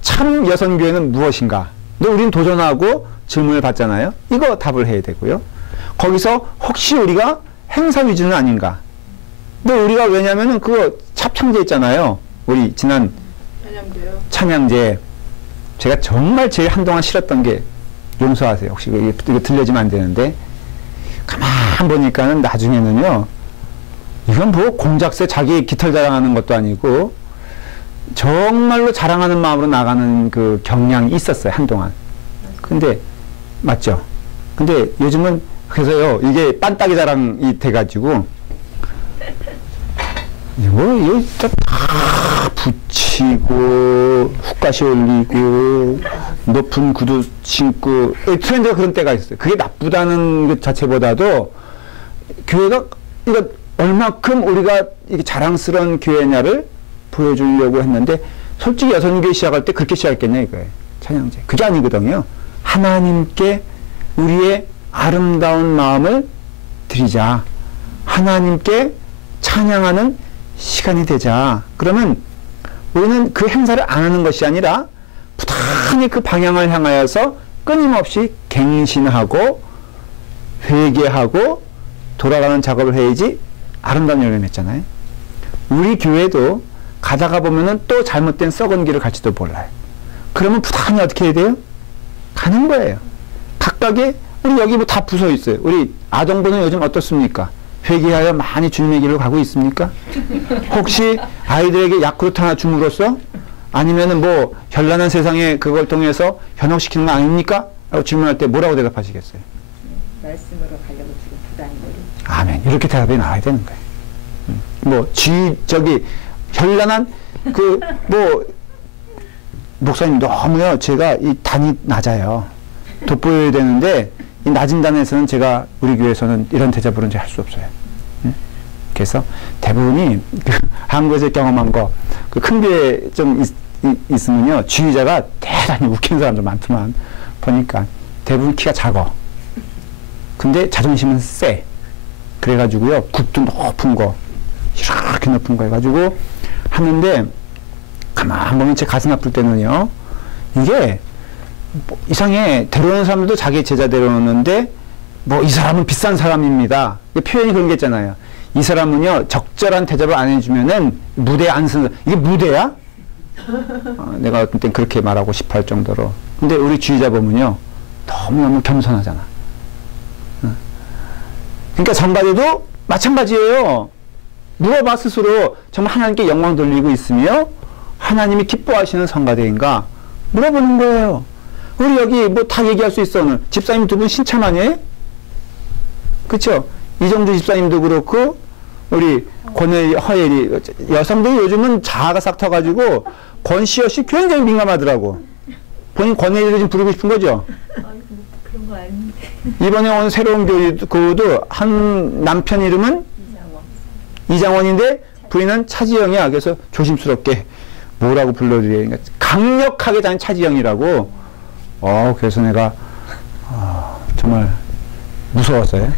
참 여선교회는 무엇인가? 근데 우리는 도전하고 질문을 받잖아요. 이거 답을 해야 되고요. 거기서 혹시 우리가 행사 위주는 아닌가? 근데 우리가 왜냐면은 그거 합창제 있잖아요. 우리 지난 찬양제. 제가 정말 제일 한동안 싫었던 게, 용서하세요. 혹시 이거 들려지면 안 되는데, 가만 보니까는 나중에는요, 이건 뭐 공작새 자기 깃털 자랑하는 것도 아니고 정말로 자랑하는 마음으로 나가는 그 경향이 있었어요, 한동안. 근데 맞죠? 근데 요즘은 그래서요, 이게 빤따기 자랑이 돼가지고 이거 다 붙이고 훅가시 올리고 높은 구두 신고, 트렌드가 그런 때가 있어요. 그게 나쁘다는 것 자체보다도 교회가 이거 얼마큼 우리가 이게 자랑스러운 교회냐를 보여주려고 했는데, 솔직히 여선교회 시작할 때 그렇게 시작했겠냐 이거예요. 찬양제. 그게 아니거든요. 하나님께 우리의 아름다운 마음을 드리자. 하나님께 찬양하는 시간이 되자. 그러면 우리는 그 행사를 안 하는 것이 아니라 부단히 그 방향을 향하여서 끊임없이 갱신하고 회개하고 돌아가는 작업을 해야지 아름다운 열매 맺잖아요. 우리 교회도 가다가 보면은 또 잘못된 썩은 길을 갈지도 몰라요. 그러면 부단히 어떻게 해야 돼요? 가는 거예요. 각각의, 우리 여기 뭐 다 부서 있어요. 우리 아동부는 요즘 어떻습니까? 회개하여 많이 주님의 길로 가고 있습니까? 혹시 아이들에게 야쿠르트 하나 줌으로써 아니면은 뭐 현란한 세상에 그걸 통해서 현혹시키는 거 아닙니까? 라고 질문할 때 뭐라고 대답하시겠어요? 말씀으로 가려고 지금 부단히 노력. 아멘. 이렇게 대답이 나와야 되는 거예요. 뭐 현란한 목사님 너무요. 제가 이 단이 낮아요. 돋보여야 되는데 이 낮은 단에서는 제가 우리 교회에서는 이런 대접을 할 수 없어요. 그래서 대부분이 한국에서 경험한 거, 그 큰 교회 좀 있으면요, 지휘자가 대단히 웃기는 사람들 많더만 보니까 대부분 키가 작어. 근데 자존심은 세. 그래가지고요, 굽도 높은 거, 이렇게 높은 거 해가지고 하는데, 가만 보면 제 가슴 아플 때는요, 이게 뭐 이상해. 데려오는 사람들도 자기 제자 데려오는데, 뭐 이 사람은 비싼 사람입니다. 표현이 그런 게 있잖아요. 이 사람은요, 적절한 대접을 안 해주면은 무대에 안 서는, 이게 무대야? 내가 어떤 땐 그렇게 말하고 싶어 할 정도로. 근데 우리 주의자 보면요, 너무너무 겸손하잖아. 그러니까 장가대도 마찬가지예요. 물어봐 스스로 정말 하나님께 영광 돌리고 있으며 하나님이 기뻐하시는 성가대인가 물어보는 거예요. 우리 여기 뭐 다 얘기할 수 있어. 오늘 집사님 두 분 신참 아니에요? 그쵸? 이정주 집사님도 그렇고 우리 권혜리, 허예리, 여성들이 요즘은 자아가 싹 터가지고 권시여 씨 굉장히 민감하더라고. 본인 권혜리를 지금 부르고 싶은 거죠? 그런 거 아닌데. 이번에 온 새로운 교우도 한 남편 이름은 이장원인데 부인은 차지영이야. 그래서 조심스럽게 뭐라고 불러드려야, 그러니까 강력하게 단 차지영이라고. 그래서 내가 정말 무서웠어요.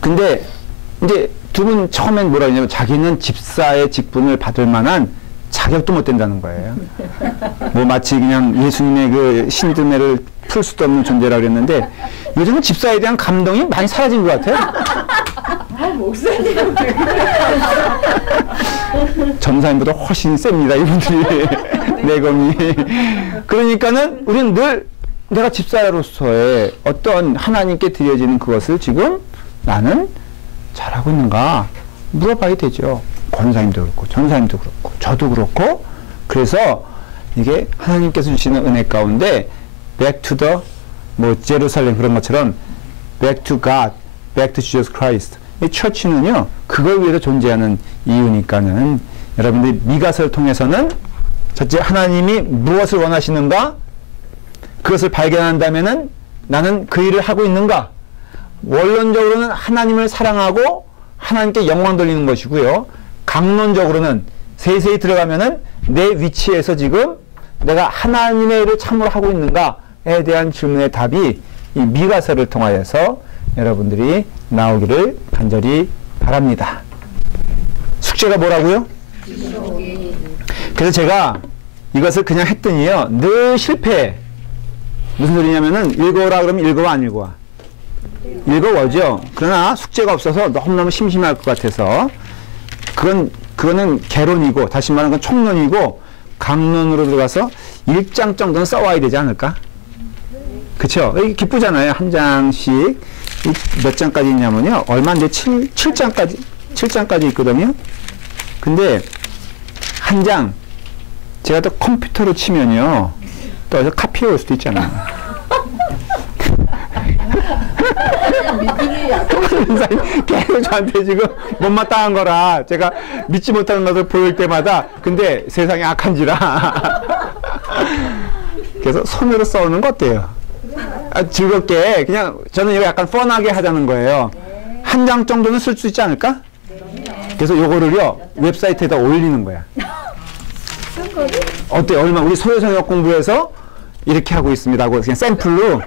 근데 이제 두 분 처음엔 뭐라 그러냐면 자기는 집사의 직분을 받을 만한 자격도 못 된다는 거예요. 뭐 마치 그냥 예수님의 그 신드매를 풀 수도 없는 존재라고 그랬는데 요즘은 집사에 대한 감동이 많이 사라진 것 같아요. 목사님. 전사님보다 훨씬 셉니다, 이분들이. 내검이. 그러니까는 우리는 늘 내가 집사로서의 어떤 하나님께 드려지는 그것을 지금 나는 잘하고 있는가 물어봐야 되죠. 권사님도 그렇고, 전사님도 그렇고, 저도 그렇고. 그래서 이게 하나님께서 주시는 은혜 가운데 back to the 제루살렘 그런 것처럼 back to God, back to Jesus Christ. 이 처치는요, 그걸 위해서 존재하는 이유니까는 여러분들이 미가서를 통해서는 첫째 하나님이 무엇을 원하시는가? 그것을 발견한다면은 나는 그 일을 하고 있는가? 원론적으로는 하나님을 사랑하고 하나님께 영광 돌리는 것이고요. 강론적으로는 세세히 들어가면은 내 위치에서 지금 내가 하나님의 일을 참으로 하고 있는가에 대한 질문의 답이 이 미가서를 통하여서 여러분들이 나오기를 간절히 바랍니다. 숙제가 뭐라고요? 그래서 제가 이것을 그냥 했더니요, 늘 실패해. 무슨 소리냐면은 읽어오라 그러면 읽어와 안 읽어와? 읽어오죠. 그러나 숙제가 없어서 너무너무 심심할 것 같아서 그거는 개론이고, 다시 말하는 건 총론이고, 강론으로 들어가서 1장 정도는 써와야 되지 않을까? 그쵸? 이게 기쁘잖아요. 한 장씩. 몇 장까지 있냐면요. 얼마인데 7장까지 있거든요. 근데 한 장, 제가 또 컴퓨터로 치면요. 또 어디서 카피해 올 수도 있잖아요. 계속 저한테 지금 못마땅한 거라 제가 믿지 못하는 것을 보일 때마다 근데 세상에 악한지라 그래서 손으로 써오는 거 어때요? 즐겁게 그냥 저는 이거 약간 펀하게 하자는 거예요. 한 장 정도는 쓸 수 있지 않을까? 그래서 요거를요 웹사이트에다 올리는 거야. 어때? 얼마 우리 소요성역 공부에서 이렇게 하고 있습니다 하고 그냥 샘플로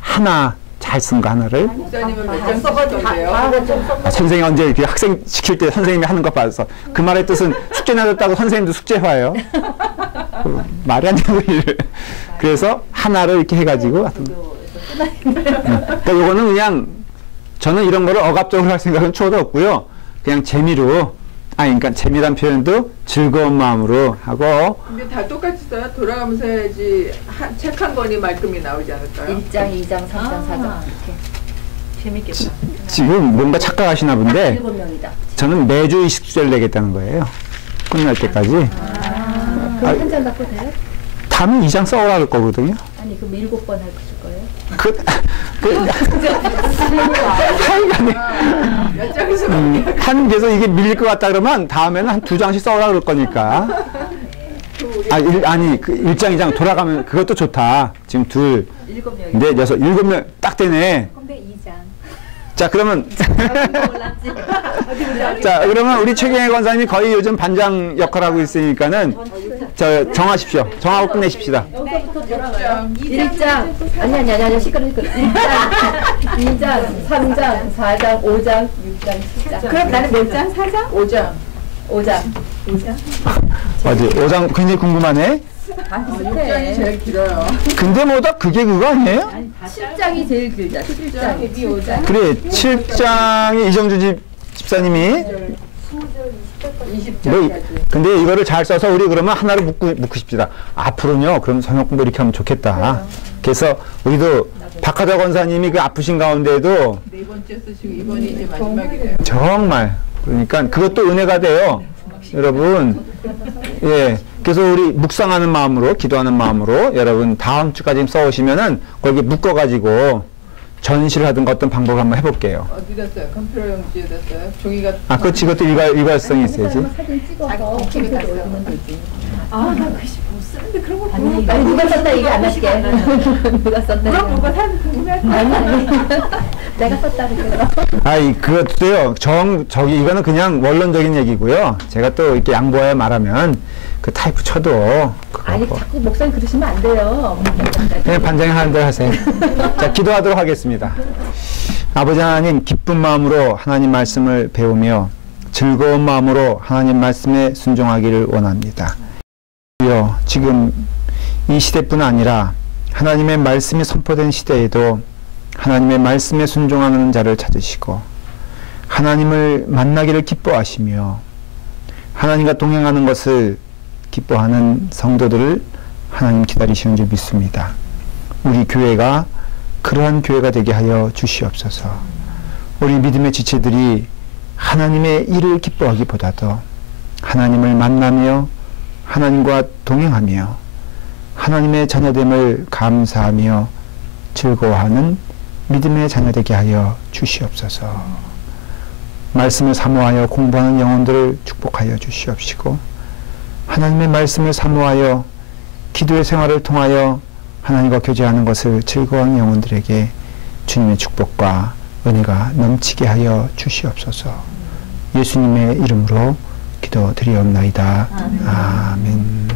하나 잘 쓴 거 하나를. 목사님은 몇장 써봤던데요? 선생님 언제 이렇게 학생 시킬 때 선생님이 하는 거 봐서 그 말의 뜻은 숙제 나졌다고 선생님도 숙제화요. 말이 안 되는 일을. 그래서 하나를 이렇게 해가지고 그러니까 요거는 그냥 저는 이런 거를 억압적으로 할 생각은 초도 없고요. 그냥 재미로 그러니까 재미란 표현도 즐거운 마음으로 하고. 근데 다 똑같이 써요? 돌아가면서 해야지 책 한 권이 말끔히 나오지 않을까요? 1장, 2장, 3장, 4장 이렇게. 재밌겠다. 지금 뭔가 착각하시나 본데 7명이다. 저는 매주 20주제를 내겠다는 거예요. 끝날 때까지. 그럼 한 장 갖고 돼요? 다음은 2장 써오라 할 거거든요. 아니 그럼 7번 할 거예요? 몇 장에서 한 개서 이게 밀릴 것 같다 그러면 다음에는 한 2장씩 써오라 그럴 거니까. 아니, 그 1장, 2장 돌아가면 그것도 좋다. 지금 2, 7명이. 4, 6, 7명 딱 되네. 근데 2장. 자, 그러면. 자, 그러면 우리 최경혜 권사님이 거의 요즘 반장 역할을 하고 있으니까는 정하십시오. 정하고 끝내십시다. 여기서부터 돌아가요. 1장. 아니, 시끄러. 1장, 2장, 3장, 4장, 5장, 6장, 7장. 그럼 나는 몇 장? 4장? 5장. 5장. 어디? 5장 굉장히 궁금하네. 다 6장이 제일 길어요. 근데 뭐다 그게 그거 아니에요? 7장이 제일 길다. 7장. 5장. 그래, 7장이 이정주 집사님이 20장까지. 근데 이거를 잘 써서 우리 그러면 하나로 묶고 싶시다. 앞으로는요, 그럼 성역 공부 이렇게 하면 좋겠다. 그래서 우리도 박하자 권사님이 그 아프신 가운데도 4번째 쓰시고 이번이 이제 마지막이래요. 정말 그러니까 그것도 은혜가 돼요, 여러분. 예, 그래서 우리 묵상하는 마음으로, 기도하는 마음으로 여러분 다음 주까지 써오시면은 거기 묶어가지고 전시를 하든가 어떤 방법을 한번 해볼게요. 어디다 써요? 컴퓨터 용지에다 써요? 종이가. 그렇지, 그것도 일괄성이 있어야지. 사진 찍어서 컴퓨터에 올리면 되지. 나 글씨 못 쓰는데 그런 거 보고. 아니 누가 썼다 얘기 안 할게. 누가 썼다. 그럼 누가 사진 궁금해할 거야. 아니. 내가 썼다 그래요. 그것도요, 이거는 그냥 원론적인 얘기고요. 제가 또 이렇게 양보해 말하면 그 타이프 쳐도. 아니 자꾸 목사님 그러시면 안 돼요. 그냥 반장이 하는 대로 하세요. 자, 기도하도록 하겠습니다. 아버지 하나님, 기쁜 마음으로 하나님 말씀을 배우며 즐거운 마음으로 하나님 말씀에 순종하기를 원합니다. 지금 이 시대뿐 아니라 하나님의 말씀이 선포된 시대에도 하나님의 말씀에 순종하는 자를 찾으시고 하나님을 만나기를 기뻐하시며 하나님과 동행하는 것을 기뻐하는 성도들을 하나님 기다리시는 줄 믿습니다. 우리 교회가 그러한 교회가 되게 하여 주시옵소서. 우리 믿음의 지체들이 하나님의 일을 기뻐하기보다도 하나님을 만나며 하나님과 동행하며 하나님의 자녀됨을 감사하며 즐거워하는 믿음의 자녀되게 하여 주시옵소서. 말씀을 사모하여 공부하는 영혼들을 축복하여 주시옵시고 하나님의 말씀을 사모하여 기도의 생활을 통하여 하나님과 교제하는 것을 즐거워하는 영혼들에게 주님의 축복과 은혜가 넘치게 하여 주시옵소서. 예수님의 이름으로 기도드리옵나이다. 아멘.